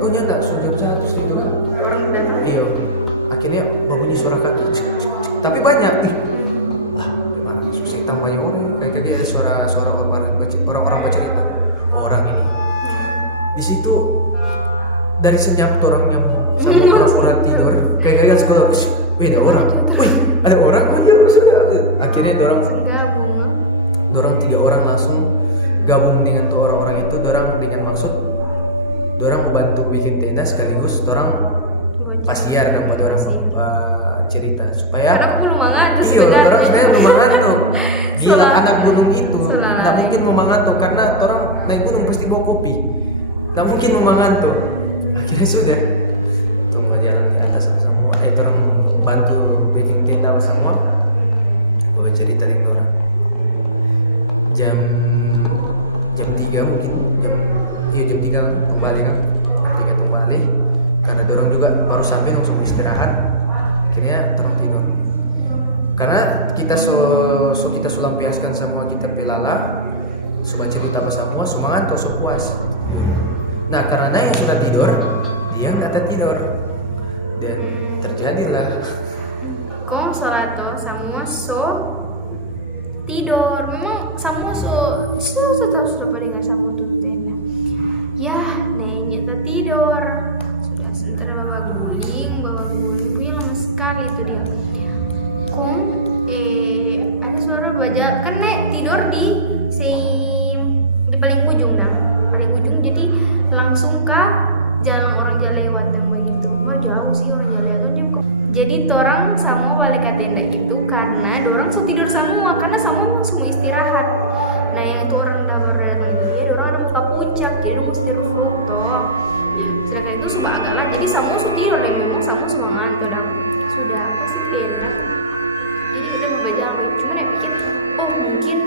Oh ya enggak, sudah jam 1 itu kan. Orang datang. Iya. Akhirnya bunyi suara kaki. Tapi banyak. Gimana? Susah tambahnya orang. Kayak ada suara orang bercerita. Orang ini. Di situ dari senyap orang yang sama pura-pura tidur, kayak sekolah. Wih, ada orang. Oh iya, sudah. Akhirnya dorang gabung. 3 orang langsung gabung dengan tuh orang-orang itu. Dorang dengan maksud dorang membantu bikin tenda sekaligus dorang pasiar dan buat orang cerita supaya anak belum mangan tuh sebenarnya. Dorang sebenarnya belum mangan tuh. Gila anak gunung itu. Nggak mungkin mau mangan tuh karena dorang naik gunung pasti bawa kopi. Nggak mungkin mau mangan tuh. Akhirnya sudah. Tunggu jalan di atas semua. Orang bantu bikin tenda semua. Gue cerita dengan orang. Jam 3 mungkin jam 3 kembali kan. 3 kembali karena dorong juga baru sampai langsung istirahat. Akhirnya terus tidur. Karena kita kita lampiaskan semua kita pelala. Coba cerita apa semua semangat atau puas. Nah, karena yang sudah tidur, dia nggak tidur. Dan terjadilah kong solato semua tidur. Memang semua sudah pada nggak semua tuh tenda. Ya, nenek tak tidur. Sudah sementara bawa guling punya lama sekali itu dia. Kong ada suara baja kan nek tidur di paling ujung jadi langsung ke jalan orang jalan lewat dan begitu. Jauh sih orang jalan lewat. Jadi dorang semua balik ke tenda itu karena dorang tidur semua karena semua memang semua istirahat. Nah yang itu orang baru datang itu dia dorang ada muka puncak jadi dorang mesti tidur foto. Sedangkan itu sudah agak lah jadi semua tidur dan memang semua ngantuk dan sudah pasti tenda. Jadi udah berjalan cuma ya pikir mungkin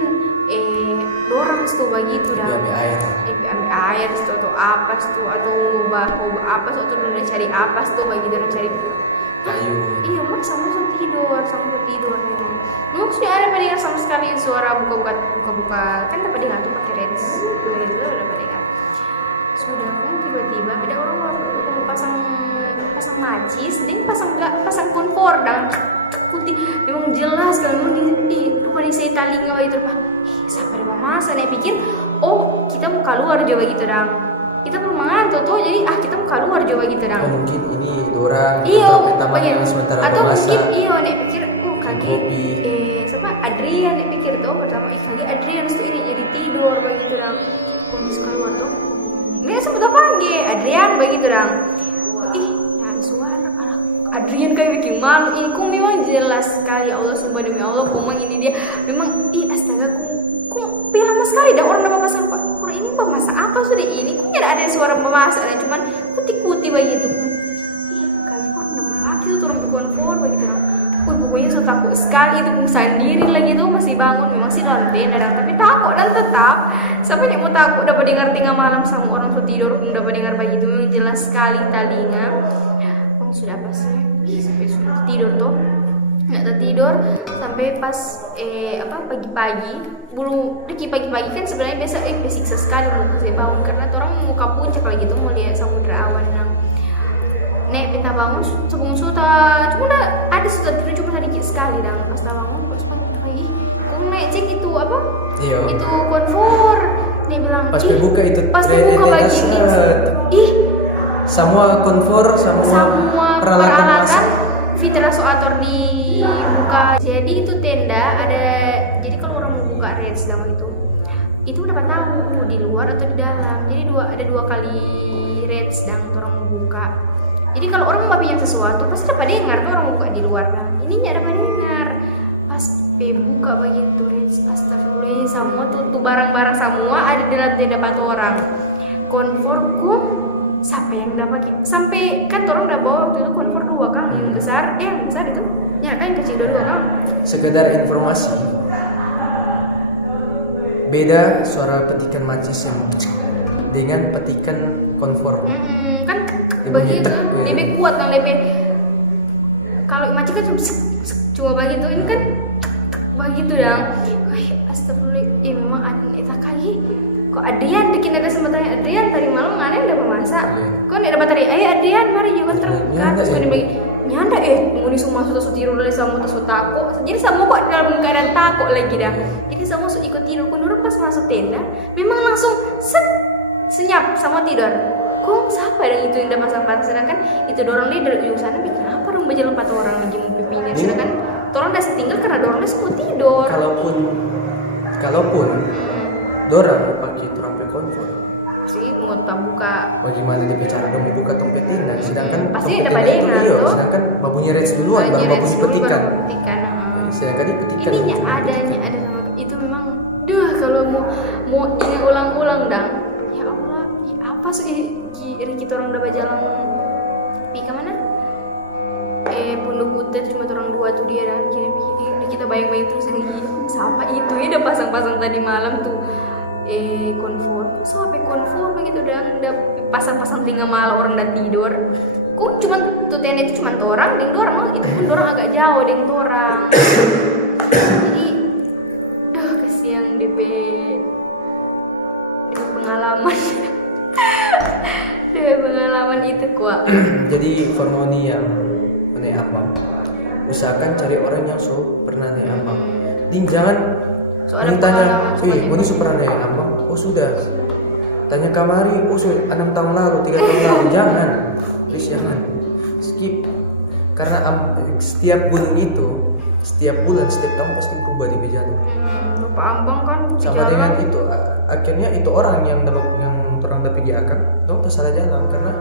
dorang tuh begitu dah. Ambil air atau apa tuh atau bahu apa atau udah cari apa tuh bagi dorang cari kayu. Iya, mas sama tidur gitu. Maksudnya ada pada sama sekali suara buka kan dapat dengar tuh pakai lens itu dapat dengar. Sudah pun tiba-tiba ada orang pasang macis, dan pasang kompor dan putih. Memang jelas kalau memang di rumah di saya talinga itu pak. Sampai ada masa nih pikir, kita mau keluar coba gitu dong. Kita belum ngantuk tuh, jadi kita mau keluar coba gitu dong. Mungkin ini dorang sementara atau mungkin nek pikir kaki sama Adrian nek pikir tuh pertama kaki Adrian tuh ini jadi tidur begitu dang kondisi keluar tuh nih sebut apa nge Adrian begitu dang ih ada suara anak Adrian kayak bikin malu ini kok memang jelas sekali ya Allah sumpah demi Allah memang ini dia memang astaga kok lama sekali dah orang udah masak orang ini memasak apa sudah ini kok nggak ada suara memasak dan cuman putih-putih begitu kali orang udah memakai tuh orang berkonfor begitu dang pokoknya so takut sekali itu sendiri lagi tuh masih bangun memang sih dalam tenda tapi takut dan tetap sampai dia mau takut dapat dengar tengah malam sama orang so tidur pun dapat dengar begitu memang jelas sekali telinga sudah pas sampai sudah tidur tuh nggak tertidur sampai pas pagi-pagi bulu deki pagi-pagi kan sebenarnya biasa siksa sekali muka saya bangun karena orang muka puncak lagi tuh mau lihat samudra awan nang nek kita bangun sebelum sudah cuma ada sudah tidur cuma sedikit sekali dan pas bangun pas pagi kok naik cek itu apa iya. Itu konfor nek bilang pas buka itu pas buka bagi semua konfor semua peralatan vitrasoator dibuka jadi itu tenda ada jadi kalau orang mau buka reds nama itu dapat tahu di luar atau di dalam jadi ada dua kali reds dan orang mau buka jadi kalau orang mau pinjam sesuatu pasti dapat dengar tuh orang buka di luar kan ini nggak dapat dengar pas buka begitu reds astagfirullah semua tuh barang-barang semua ada di dalam tenda 4 orang konforku siapa yang dapat sampai kan orang udah bawa waktu itu konfor 2 kan yang besar itu ya kan yang kecil 2 kan sekedar informasi beda suara petikan macis yang dengan petikan konfor kan begitu lebih kuat kan lebih kalau macis kan cuma begitu ini kan begitu dong astagfirullah memang ada kali kok Adrian bikin ada tanya Adrian tadi malam mana udah memasak kok nih dapat tadi ayo Adrian mari juga terus gue dibagi nyanda mau di semua sudah tidur dari sama sudah takut jadi semua kok dalam keadaan takut lagi dah jadi semua sudah ikut tidur kundur pas masuk tenda memang langsung senyap sama tidur kok siapa yang itu yang udah pasang-pasang sedangkan itu dorong dia dari ujung sana bikin apa dong berjalan 4 orang lagi mau pipinya sedangkan orang udah setinggal karena dorongnya semua tidur kalaupun dorang pakai trompet konfor sih mau tak buka bagaimana dia bicara dong buka trompet tenda sedangkan pasti dapat dengar tuh sedangkan babunya reds duluan baru babunya petikan sedangkan dia petikan ininya ada sama itu memang kalau mau ini ulang-ulang dang ya Allah apa sih kita orang udah berjalan pi ke mana Pondok Kutet cuma orang 2 tuh dia dan kita bayang-bayang terus lagi siapa itu ya udah pasang-pasang tadi malam tuh konfor sampai konfor begitu dan udah pasang-pasang tinggal malam orang udah tidur kok cuma tuh tenda itu cuma orang ding dorang itu pun dorang agak jauh ding orang jadi kasihan DP pengalaman pengalaman itu kuat jadi formoni yang naik apa usahakan cari orang yang pernah naik apa jangan tanya ini pernah naik apa sudah tanya kamari sudah 6 tahun lalu 3 tahun lalu jangan skip karena setiap bulan setiap tahun pasti berubah di Bejana Bapak Ambang kan sama dengan itu akhirnya itu orang yang orang dapat akan dong salah jalan karena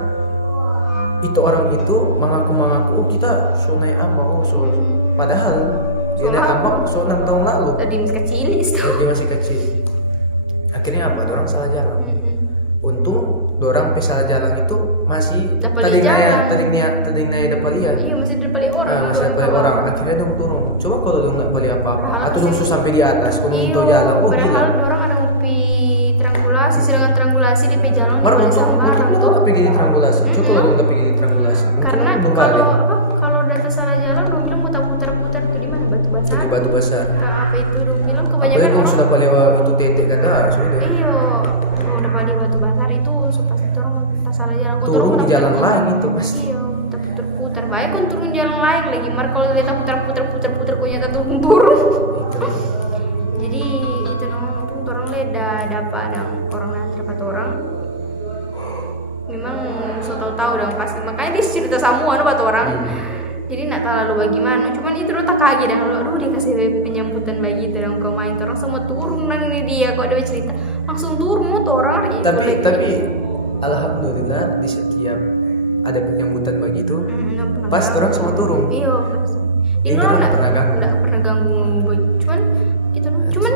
itu orang itu mengaku kita naik ambang padahal dia naik ambang 6 tahun lalu tadi masih kecil akhirnya apa orang salah jalan untung orang salah jalan itu masih tadi naik dapat lihat iya masih dapat orang akhirnya dong turun coba kalau dong nggak beli apa-apa atau dong sampai di atas kalau untuk jalan padahal orang ada ngopi triangulasi sedangkan triangulasi di pejalan di Sambarang tuh pergi di triangulasi coba kalau udah pergi di triangulasi karena kalau data salah jalan dong bilang putar-putar tuh di mana batu basar apa itu dong bilang kebanyakan orang sudah lewat itu titik kata sudah iya udah pada batu basar itu pasti orang pas salah jalan turun di jalan lain itu pasti iya putar baik kan turun jalan lain lagi kalau kita putar kok nyata turun jadi itu orang leda dapat orang nanti dapat orang memang tahu dong pasti makanya dia cerita semua buat orang jadi nak terlalu bagaimana cuman itu tak kaget dan aduh dia kasih penyambutan bagi itu dong ke main orang semua turun dan ini dia kok ada cerita langsung turun motor orang tapi alhamdulillah di setiap ada penyambutan begitu pas orang semua turun. Iya pas. Ini Itu orang nggak pernah ganggu. nggak pernah ganggu boy. Cuman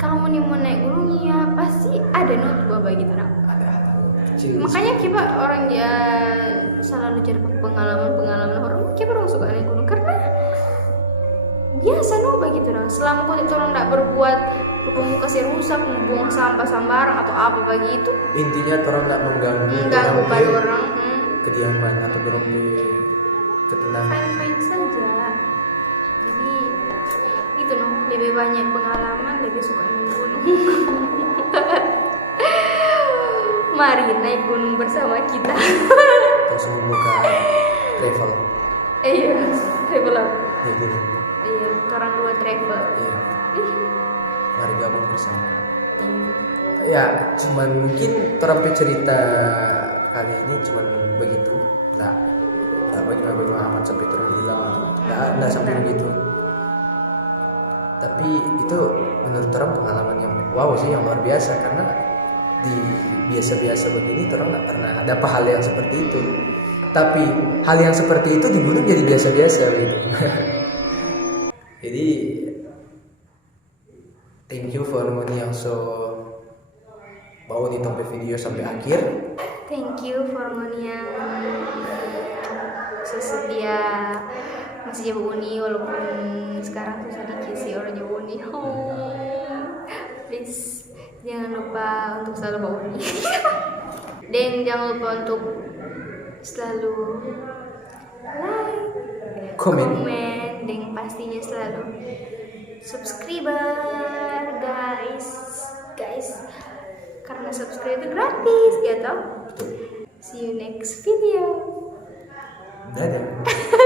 kamu nih mau naik gunung ya pasti ada baba gitu nak. Ada kecil. Makanya kita orang ya selalu cari pengalaman orang. Kita orang suka naik gunung karena biasa begitu nah. Selama kau itu orang tidak berbuat kamu kasih rusak, membuang sampah sembarang atau apa begitu. Intinya orang tidak Mengganggu pada orang. kediaman atau dorong ketenangan. Fine saja. Jadi itu lebih banyak pengalaman, lebih suka naik gunung. Mari naik gunung bersama kita. Terus membuka travel. Iya, travel apa? Iya. Iya, orang dua travel. Iya. Ih, Mari gabung bersama. iya. Ya, cuman mungkin terapi cerita kali ini cuman begitu. Nah, bagaimana amat sampai turun hilang. Nah, sampai begitu. Tapi itu menurut orang pengalaman yang wow sih, yang luar biasa karena di biasa-biasa begini orang nggak pernah ada hal yang seperti itu. Tapi hal yang seperti itu di gunung jadi biasa-biasa gitu. Jadi thank you for yang so mau ditonton video sampai akhir. Thank you for yang sesedia masih jauh uni walaupun sekarang susah dikit sih orang jauh uni. Please jangan lupa untuk selalu bawa uni. Dan jangan lupa untuk selalu like, komen, dan pastinya selalu subscriber guys. Karena subscribe itu gratis, ya toh? See you next video. Dadah.